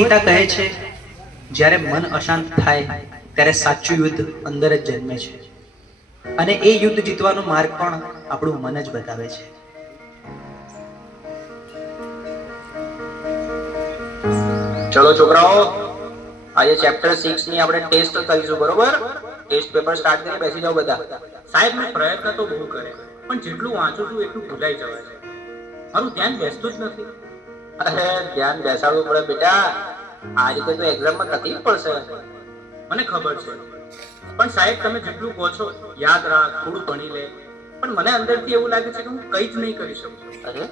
ગીતા કહે છે, જ્યારે મન અશાંત થાય ત્યારે સાચું યુદ્ધ અંદર જ જન્મે છે, અને એ યુદ્ધ જીતવાનો માર્ગ પણ આપણું મન જ બતાવે છે. ચલો છોકરાઓ, આજે ચેપ્ટર 6 ની આપણે ટેસ્ટ કરીશું, બરોબર? ટેસ્ટ પેપર સ્ટાર્ટ કરીને બેસી જાઓ બધા. સાહેબ, મેં પ્રયત્ન તો બહુ કરે, પણ જેટલું વાંચું છું એટલું ભૂલાઈ જવાય છે. મારું ધ્યાન બેસતું જ નથી. અરે ધ્યાન બેસાડવું પડે બેટા, આ રીતે તો એક્ઝામમાં તકલીફ પડશે. મને ખબર છે, પણ સાહેબ તમે જેટલું કહો છો યાદ રાખ, થોડું ભણી લે, પણ મને અંદરથી એવું લાગે છે કે હું કંઈ જ નહીં કરી શકું. અરે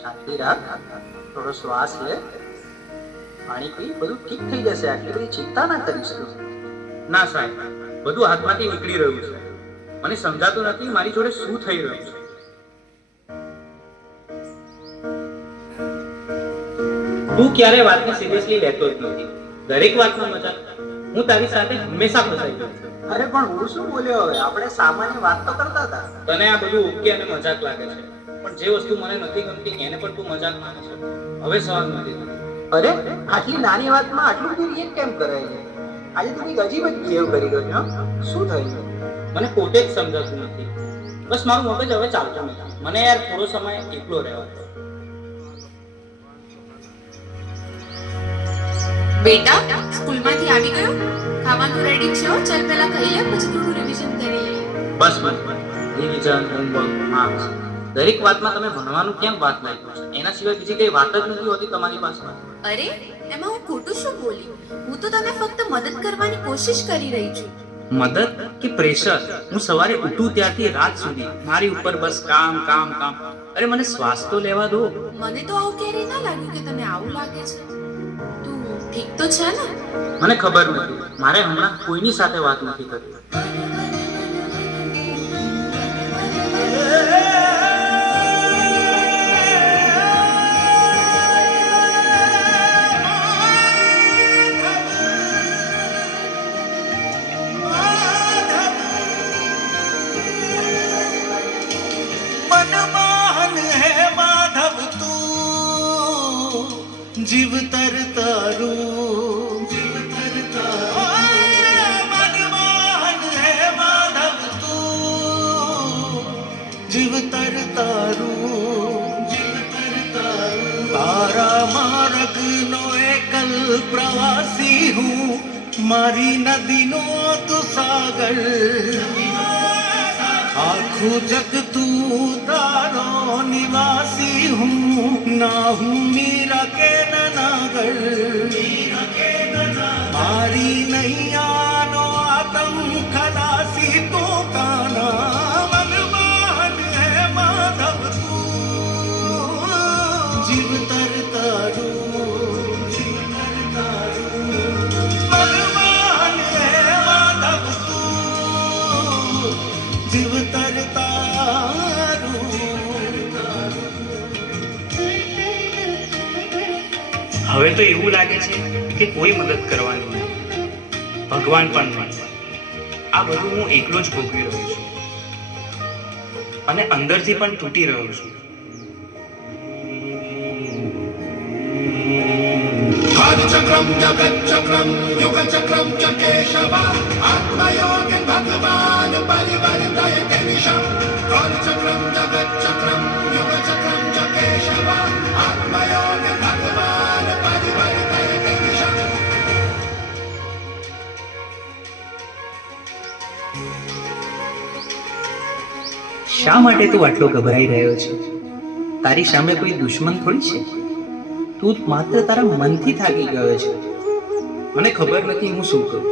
શાંતિ રાખ, થોડો શ્વાસ લે, પાણી પી, બધું ઠીક થઈ જશે. આટલી બધી ચિંતા ના કરીશ. ના સાહેબ, બધું હાથમાંથી નીકળી રહ્યું છે. મને સમજાતું નથી મારી જોડે શું થઈ રહ્યું છે. તું ક્યારે વાતને સિરિયસલી લેતો જ નથી, દરેક વાતમાં મજાક. હું તારી સાથે હંમેશા ફસાઈ ગયો છું. અરે પણ હું શું બોલ્યો? હવે આપણે સામાન્ય વાત તો કરતા હતા. તને આ બધું ઓકે અને મજાક લાગે છે, પણ જે વસ્તુ મને નથી ગમતી એને પણ તું મજાક માને છે. હવે સહન નથી થતું. અરે આટલી નાની વાતમાં આટલું બધું રિએક્ટ કેમ કરાય છે? આજે તું કંઈક અજીબ જ બિહેવ કરી રહ્યો છે. શું થયું? મને પોતે જ સમજાતું નથી. બસ મારું મગજ હવે ચાલતું નથી. મને યાર થોડો સમય એકલો રહેવા દો. બેટા, સ્કૂલમાંથી આવી ગયો? ખાવાનું રેડી છે? ચાલ પહેલા ખાઈ લે, પછી થોડું રિવિઝન કરી લઈએ. બસ રિવિઝન, હોમવર્ક, માર્ક્સ, દરેક વાતમાં તમે ભણવાનું કેમ વાત લાગ્યું છે? એના સિવાય બીજી કઈ વાત જ નથી હોતી તમારી પાસે. અરે એમાં હું ખોટું શું બોલી? હું તો તને ફક્ત મદદ કરવાની કોશિશ કરી રહી છું. મદદ કે પ્રેશર? હું સવારે ઉઠું ત્યારથી રાત સુધી મારી ઉપર બસ કામ કામ કામ. અરે મને શ્વાસ તો લેવા દો. મને તો આવું ક્યારેય ના લાગ્યું કે તને આવું લાગે છે. તું ઠીક તો છે ને? મને ખબર નથી, મારે હમણાં કોઈની સાથે વાત નથી કરવી. जीव तर तारू, जीव तर तारू, मनमोहन है माधव तू, जीव तर तारू, जीव तर तारू, तारा मार्ग नो एकल प्रवासी हूँ, मारी नदी नो तू सागर, आखू जग तू तारो निवासी हूँ, ना हूँ मीरा के ननागर, मारी नैया नो आतम खलासी तो काना, मनमोहन है माधव तू, जीव तर तारू, जीव तर तारू, मनमोहन है माधव तू, जीव तर तारू. હવે તો એવું લાગે છે કે કોઈ મદદ કરવાની નથી, ભગવાન પણ નહીં. આ બધું હું એકલો જ ભોગવી રહ્યો છું અને અંદરથી પણ તૂટી રહ્યો છું. चक्रम जगत चक्रम युग चक्रम च केशव आत्मयोगिन भगवान परिवर्तय निशम चक्रम जगत चक्रम युग चक्रम च केशव आत्मयोगिन भगवान परिवर्तय निशम. શા માટે તું આટલો ગભરાઈ રહ્યો છે? તારી સામે કોઈ દુશ્મન થોડી છે. તું માત્ર તારા મનથી થાકી ગયો છે. મને ખબર નથી હું શું કરું.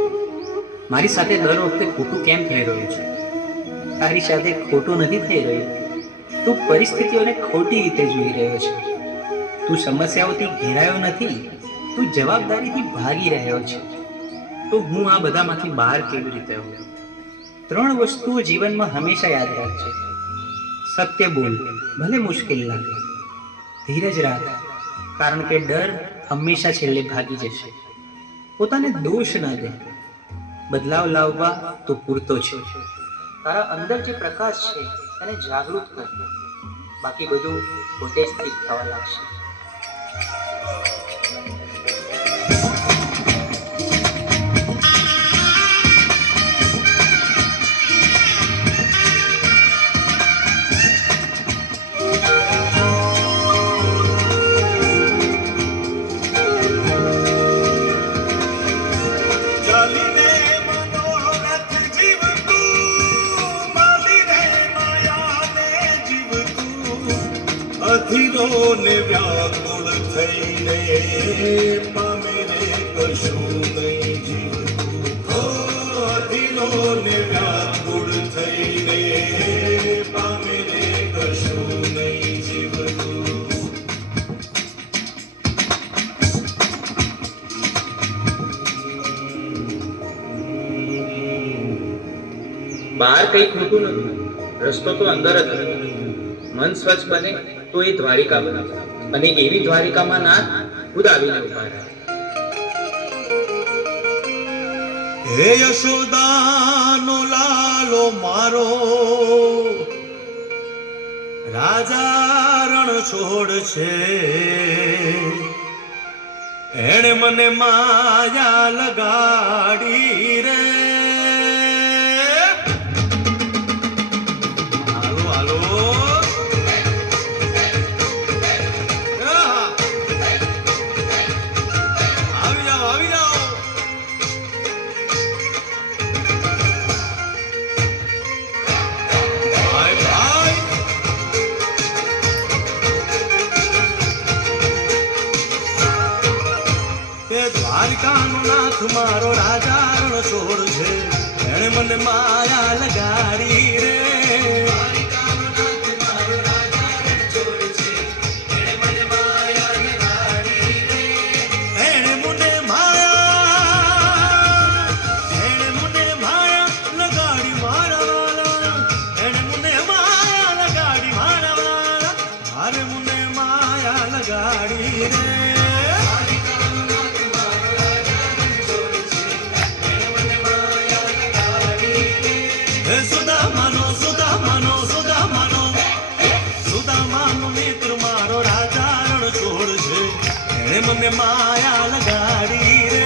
મારી સાથે દર વખતે ખોટું કેમ થઈ રહ્યું છે? તારી સાથે ખોટું નથી થઈ રહ્યું. તું પરિસ્થિતિઓને ખોટી રીતે જોઈ રહ્યો છે. તું સમસ્યાઓથી ઘેરાયો નથી, તું જવાબદારીથી ભાગી રહ્યો છે. તો હું આ બધામાંથી બહાર કેવી રીતે આવું? 3 વસ્તુઓ જીવનમાં હંમેશા યાદ રાખજે. સત્ય બોલ, ભલે મુશ્કેલ લાગે. ધીરજ રાખ, કારણ કે ડર હંમેશા છેલ્લે ભાગી જશે. પોતાને દોષ ન દે, બદલાવ લાવવા તો પૂરતો છે. તારા અંદર જે પ્રકાશ છે એને જાગૃત કર. બાકી બધું પોતે જ ઠીક થવા લાગશે. પામે રે કશું નહીં જીવતું. હો દિલો ને વ્યાકુળ થઈને પામે રે કશું નહીં જીવતું. બહાર કઈ ખોટું નથી, રસ્તો તો અંદર જ છે. મન સ્વચ્છ બને તો એ દ્વારિકા બને, અને એવી દ્વારિકામાં નાથ ખુદ આવીને ઉભા રહે. હે યશોદાનો લાલો મારો, રાજા રણ છોડ છે. એણે મને માયા લગાડી રે. હાલો હાલો આવી જાઓ આવી જાઓ. ભાઈ ભાઈ એ દ્વારકાનો નાથ મારો રાજા રણ છોડ છે. એણે મને માયા લગાડી રે. એણે મને માયા લગાડી મારા વાલા. એણે મને માયા લગાડી મારા વાલા. મારે મને માયા લગાડી રે. હે સુદામાનો મિત્ર મારો રાજા રણ છોડ છે. એણે મને માયા લગાડી રે.